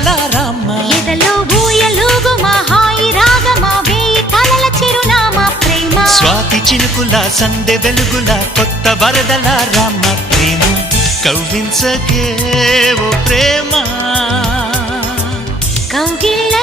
వరదల రామ ఎదలో ఊయలుగు మా హాయి రాగమా వేయి కలల చిరునామా ప్రేమ స్వాతి చినుకుల సందె వెలుగుల కొత్త వరదల రామ ప్రేమ కవ్వించకే ఓ ప్రేమ కౌగిళ్ళ